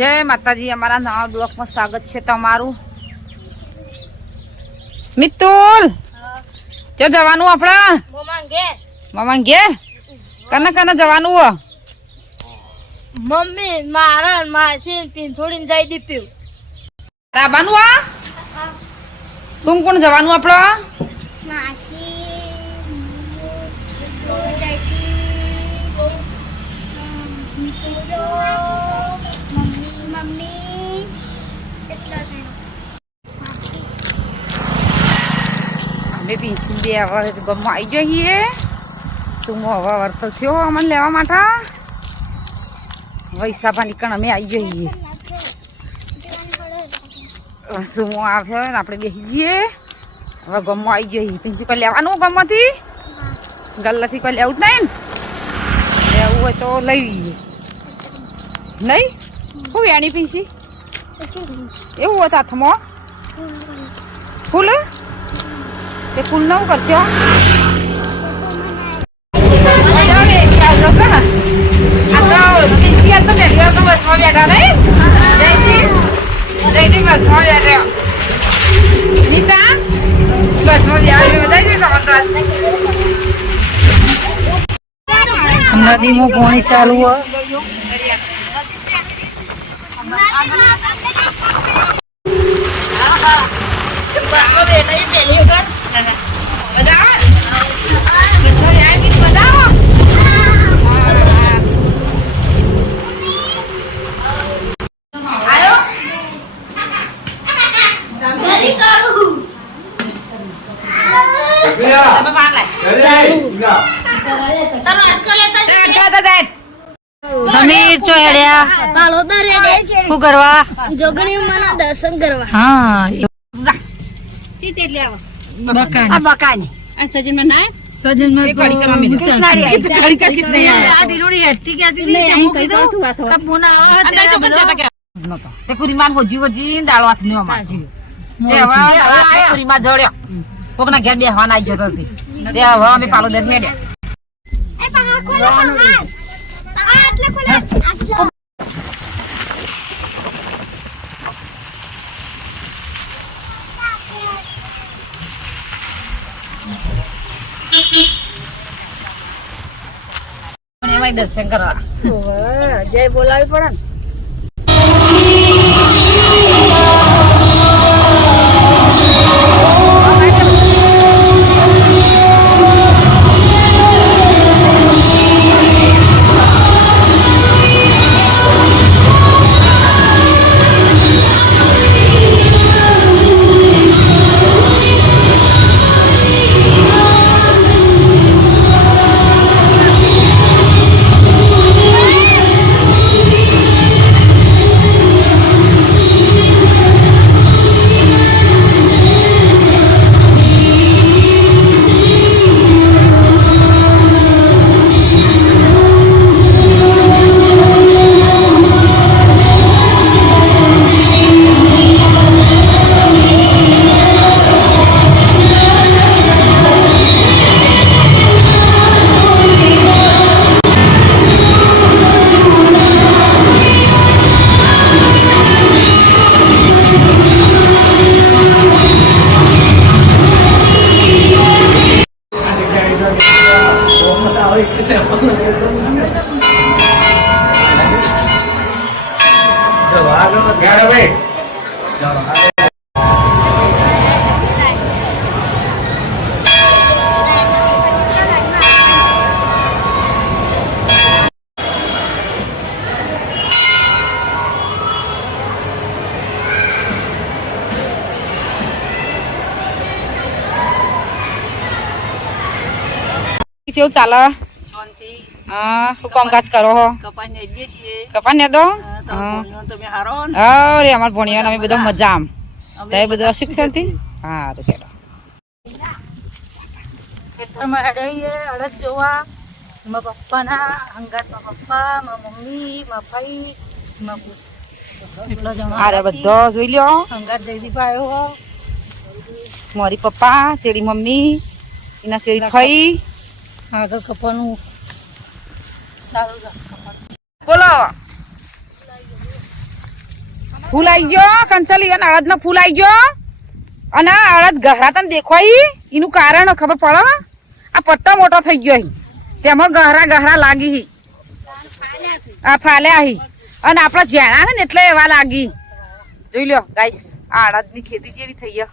जय माताजी अमरा नवा ब्लॉक में स्वागत है तमारू। मित्तुल जो जवानू अपना मामा घेर कना कना जवानू मम्मी मारा मासी पिन थोड़ी जाई दीप्यू राबानू तुम कौन जवानू अपना मासी पिंसी बे गम आई जाइए सुमो हवा वर्त थो अमन लेवा माटा वैसा पानी कण अमे आई जाइए सुमो आव्यो ने आपणे बेही जईए हवे गम आई जाइए पिंसी को लेवानुं गमथी गल्लाथी कोई लेवुं ज नहीं लेवुं होय तो लई लीए नहीं खूब यानी पिंसी एवुं होय हाथमां फूल ते फूल न करशो नदी में पानी चालू है समीर चो हेड़या कालोदर रेडे हु करवा जोगणी मना दर्शन करवा हां चीते लेवा बकानी आ बकानी आ सजन में ना सजन में गाड़ी करा मिले गाड़ी का किस नहीं आया आ डिलोड़ी हट्टी क्या दी नहीं कहि दो तब मुना अंदर तो बन जाता क्या न तो ते पूरी मान हो जीव जी दाळ हाथ में मा ते हवा पूरी मा जड़्यो कोकना घेर बेहवान आई जतो ती ते हवा में पालो दे हेड्या ए पहा खोला आ आटले खोला आटले दर्शन करवा जय बोलावी पड़ा केवं चाला शांति हां तू कामकाज करो हो कपान ने दे छे कपान ने दो हां તમે હારો અરે અમાર ભણિયા અમે બધા મજા આમ તે બધા સુખ શાંતિ હા તો કેડો ખેતરમાં હેડઈએ અડદ જોવા માં પપ્પાના હંગાત માં પપ્પા માં મમ્મી માં ભાઈ માં એટલો જણો આરે બધો જોઈ લ્યો હંગાત જઈદી પાયો મારી પપ્પા ચેડી મમ્મી એના ચેડી ભાઈ આગળ કપાનું ચાલુ બોલો ફૂલ આવી ગયો કંચલી અને અડદ નો ફૂલ આવી ગયો અને અડદ ગહરા તને દેખાય એનું કારણ ખબર પડે આ પત્તો મોટો થઈ ગયો અહીં તેમાં ગહરા લાગી આ ફાલ્યા હી અને આપડા ઝેણા હે ને એટલે એવા લાગી જોઈ લ્યો ગાઈસ આ અડદ ની ખેતી જેવી થઈ ગઈ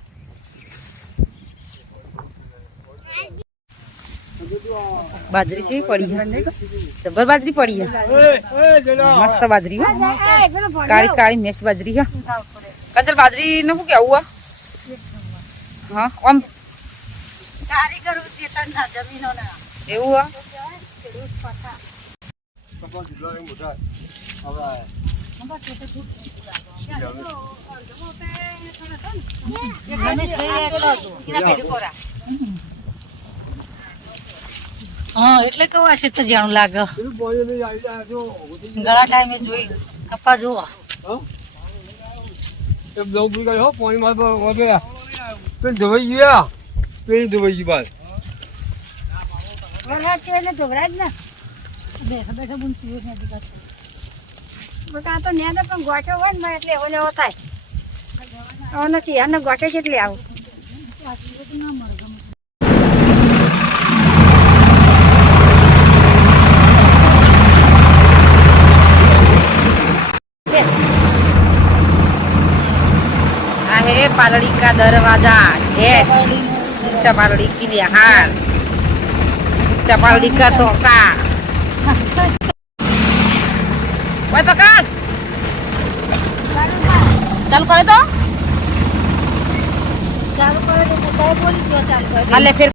બાજરી જેવી પડી છે જબર બાજરી પડી છે મસ્ત બાજરી હો કાળી કાળી મેસ બાજરી છે કંચલ બાજરી નું શું કેવું હા આમ કારીગરો ચેતનના જમીનોના એવું હા એટલે તો આ છે તો જાણું લાગે ગળા ટાઈમે જોઈ કપા જોવા બેઠા બુનસી આ તો ન્યા પણ ગોઠો હોય ને એટલે એવો લેવો થાય હવે નથી આને ગોઠે છે એટલે આવું है पालड़ी का दरवाजा है टपालड़ी की बिहार टपालड़ी का टोका ओए पकड़ चालू करे तो ચાલુ કરે તો બોલી ગયો ચાલુ કરે हाले फिर